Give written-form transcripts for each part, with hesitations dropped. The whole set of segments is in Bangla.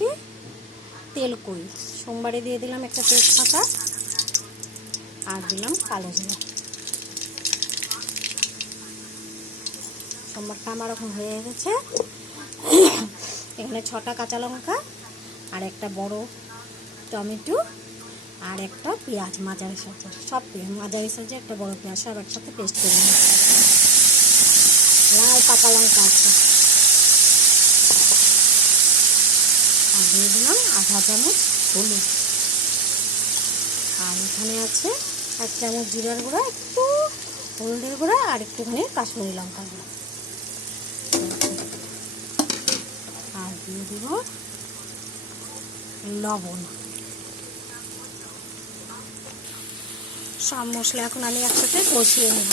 দিচ্ছি তেল কই, সোমবারে দিয়ে দিলাম একটা তেজপাতা আর দিলাম কালো জিরা। সোমবারটা আমার এখন হয়ে গেছে। এখানে 6টা কাঁচা লঙ্কা আর একটা বড় টমেটো আর একটা পেঁয়াজ মাঝারি সাইজের, সব মাঝারি সাইজের একটা বড় পেঁয়াজ সব একসাথে পেস্ট করে নিই। লাল পাকা লঙ্কা আছে আর দিয়ে দিলাম আধা চামচ হলুদ, আর এখানে আছে 1 চামচ জিরার গুঁড়া, একটু হলুদের গুঁড়া আর একটুখানি কাশ্মীরি লঙ্কা গুঁড়া, আর দিয়ে দিব লবণ। সব মশলা এখন আমি একসাথে কষিয়ে নেব,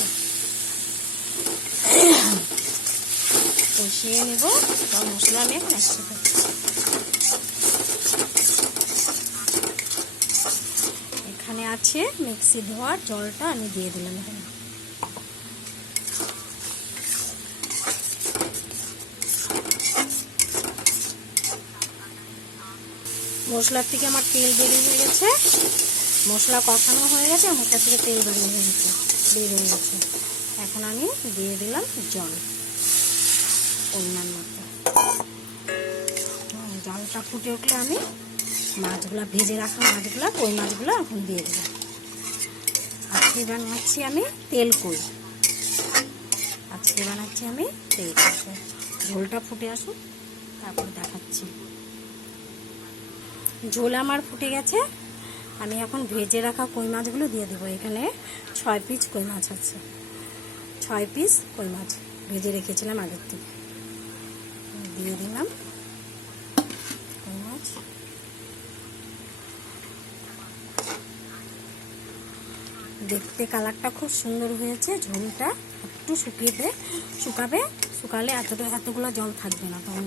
সব মশলা আমি এখন একসাথে। এখানে আছে মিক্সি ধোয়ার জলটা আমি দিয়ে দিলাম এখানে। মশলার থেকে আমার তেল বেরিয়ে হয়ে গেছে, মশলা কষানো হয়ে গেছে, মশলার থেকে তেল বের হয়ে গেছে। এখন আমি দিয়ে দিলাম জল পরিমাণ মতো। জলটা ফুটে উঠলে আমি মাছগুলো, ভেজে রাখা মাছগুলো, কই মাছগুলো এখন দিয়ে দেবো। আজকে বানাচ্ছি আমি তেল কই, ঝোলটা ফুটে আসুক তারপর দেখাচ্ছি। ঝোল আমার ফুটে গেছে, আমি এখন ভেজে রাখা কই মাছগুলো দিয়ে দেবো। এখানে 6 পিস কই মাছ আছে, 6 পিস কই মাছ ভেজে রেখেছিলাম আগের থেকে। দিয়ে দিলাম কই মাছ। দেখতে কালারটা খুব সুন্দর হয়েছে। ঝোলটা একটু শুকালে এতগুলো জল থাকবে না, তখন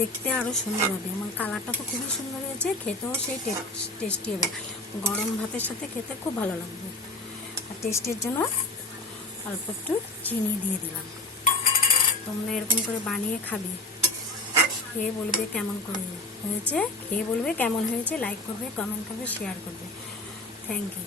দেখতে আরও সুন্দর হবে। আমার কালারটা তো খুবই সুন্দর হয়েছে, খেতেও সেই টেস্টি হবে। গরম ভাতের সাথে খেতে খুব ভালো লাগবে। আর টেস্টের জন্য অল্প একটু চিনি দিয়ে দিলাম। তোমরা এরকম করে বানিয়ে খাবে, খেয়ে বলবে কেমন করে হয়েছে, লাইক করবে, কমেন্ট করবে, শেয়ার করবে। Thank you.